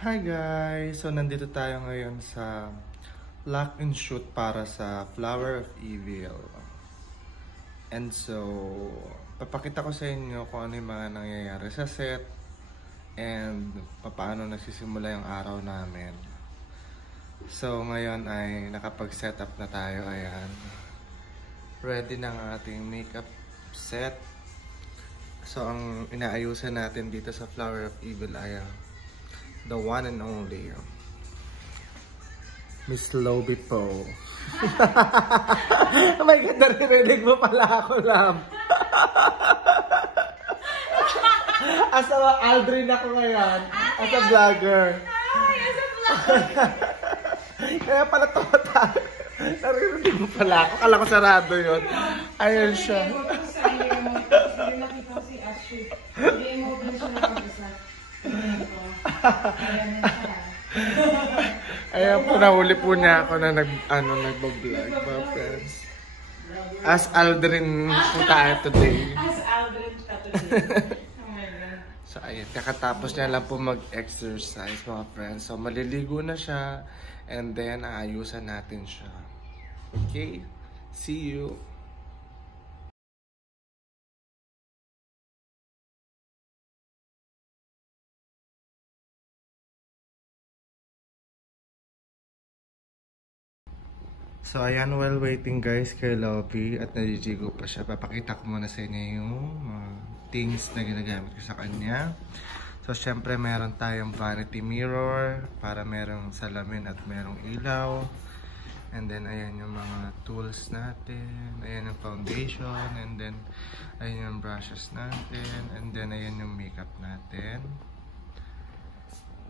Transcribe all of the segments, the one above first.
Hi guys! So nandito tayo ngayon sa lock and shoot para sa Flower of Evil. And so, papakita ko sa inyo kung ano yung mga nangyayari sa set and paano nagsisimula yung araw namin. So ngayon ay nakapag-set up na tayo. Ayan. Ready na ang ating makeup set. So ang inaayusan natin dito sa Flower of Evil ay the one and only Miss Lobby po. Oh my God, naririnig mo pala ako, Lam. As Aldrin ako ngayon. As a vlogger. As a vlogger. Kaya pala tayo. Naririnig mo pala ako. Kala ko sarado yun. Ayun siya. Hindi nakita si Ashley. Hindi mo din siya nakapisa. Ayan po, nahuli po niya ako na nag-vlog, mga friends. As Aldrin po tayo today. As Aldrin siya today. Oh my God. So ayan, kakatapos niya lang po mag-exercise, mga friends. So maliligo na siya and then aayusan natin siya. Okay? See you! So ayan, while waiting guys kay Lobby at nalijigo pa siya, papakita ko muna sa inyo yung things na ginagamit ko sa kanya. So syempre meron tayong vanity mirror para merong salamin at merong ilaw. And then ayan yung mga tools natin, ayan yung foundation, and then ayan yung brushes natin, and then ayan yung makeup natin.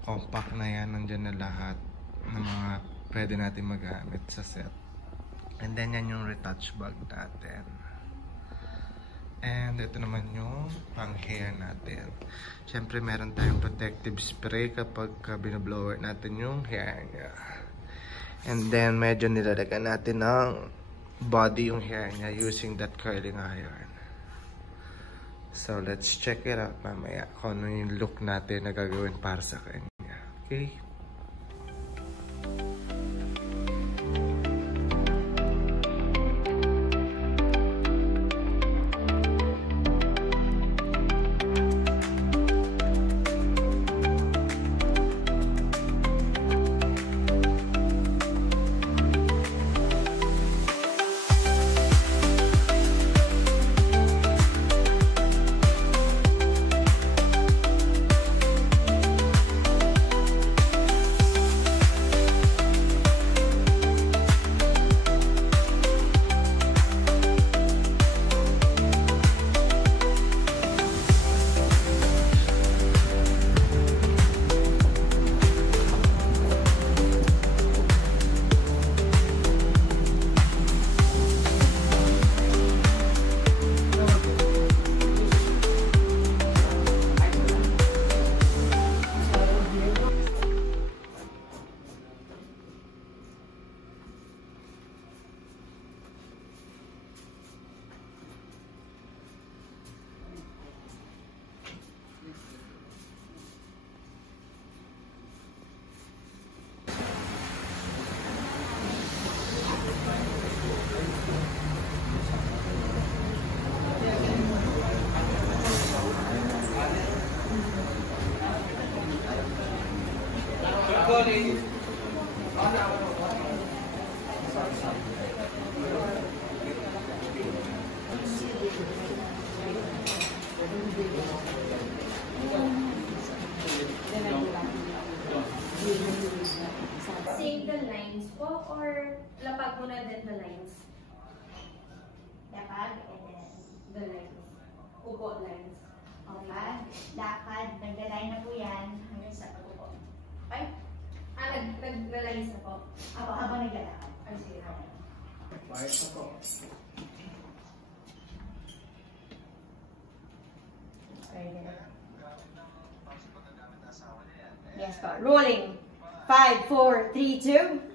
Compact na yan, nandyan na lahat ng mga pwede natin magamit sa set. And then yan yung retouch bag natin. And ito naman yung pang hair natin. Siyempre meron tayong protective spray kapag binoblower natin yung hair niya. And then medyo nilalagan natin ng body yung hair niya using that curling iron. So let's check it out mamaya kung ano yung look natin na gagawin para sa kanya. Okay? Save the lines po or lapag mo na din the lines? Lapag, and then The lines. Upo lines. lapag, lakad, naglalay na po yan hanggang sa pag-upo. Ay? Nag-lines na po. Ako habang naglalakad. Ay, sige. Quiet na po. Yes po. Rolling. 5, 4, 3, 2.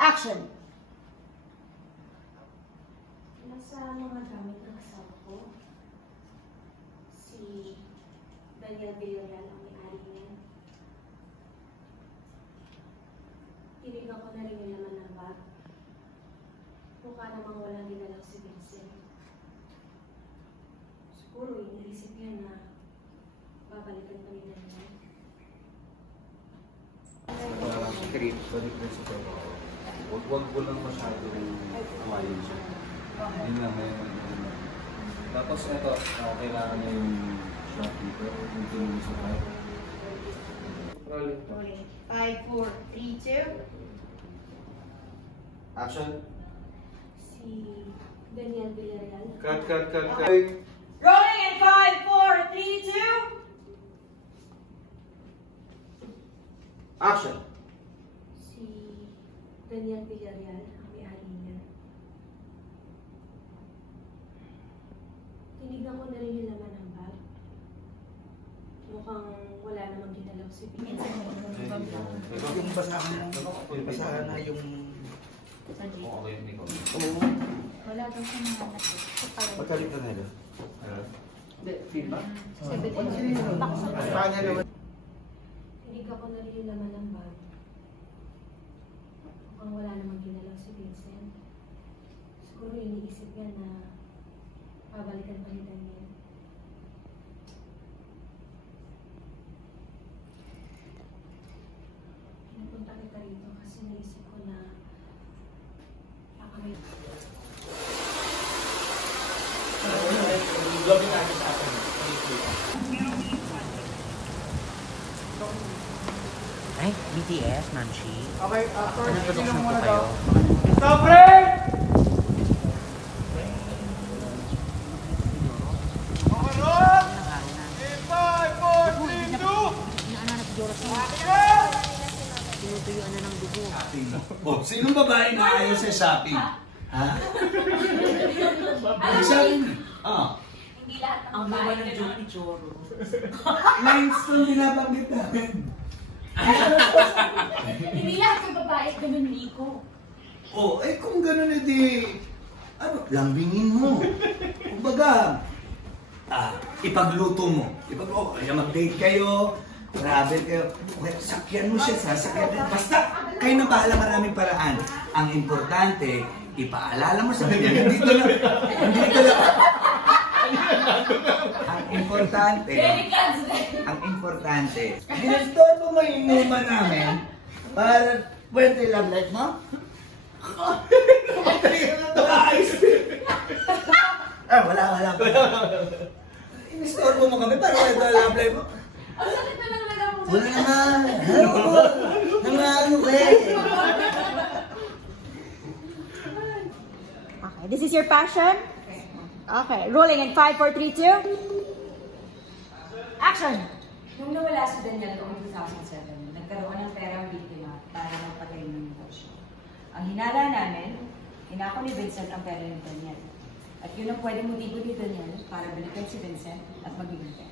Action! Nasa mga gamit ng kasama ko, si Daniel Villarreal ang may-ari niyan. na rin yung laman ng bag. Mukha namang walang dinalaw si Vincent. Siguro iniisip niya na babalikan pa ni Daniel. Create, balik na sa trabaho. Huwag ko lang masyado kumain siya. Yun lang ngayon. Tapos ito, kailangan na yung shot dito. Yung tinulong sa tayo. Rolling. 5, 4, 3, 2. Action. Si Daniel Villarreal. Cut. Rolling in 5, 4, 3, 2. Action. Si Daniel Villarreal, ang may-ari niya. Tinignan ko na rin yung laman ng bag. Mukhang wala namang dinalaw si Vincent. Yung basahan lang. Yung basahan na yung... Okay, Nico. Oo. Wala daw siya nahanap. Pagkalit na nila. Feedback? 17. Box of Kanya naman. Tinignan ko na rin yung laman ng bag. Mukhang wala namang dinalaw si Vincent. Siguro iniisip niya na babalikan pa ni Daniel. Pinapunta kita rito kasi naisip ko na baka may... Ay, BTS, Nancy. Okay, Anong production po kayo? Oh, sinong babae na ayaw sa shopping? Ha? Shopping? Ah. Hindi lahat ng Ang babae mama ng ganun. Joey Choro. Lines lang binabanggit namin. Hindi lahat ng babae ganun, Nico. Oh, eh kung gano'n edi, ano, lambingin mo. Kumbaga, ipagluto mo. Kaya mag-date kayo, travel kayo. Okay, sakyan mo siya, sasakyan din. Basta, kayo na bahala, maraming paraan. Ang importante, ipaalala mo sa kanya. Nandito lang. Ang importante, ginastorbo mo yung inuman namin para pwede love life mo? Wala. Inistorbo mo kami para pwede love life mo? Ang sakit na lang nalaw mo. Wala naman. Nangano eh. Okay, this is your passion? Okay, rolling in 5, 4, 3, 2. Action! Nung nawala si Daniel noong 2007, nagkaroon ng pera ang biktima para magpatay ng negosyo. Ang hinala namin, inako ni Vincent ang pera ni Daniel. At yun ang pwedeng motibo ni Daniel para balikan si Vincent at magiging pera.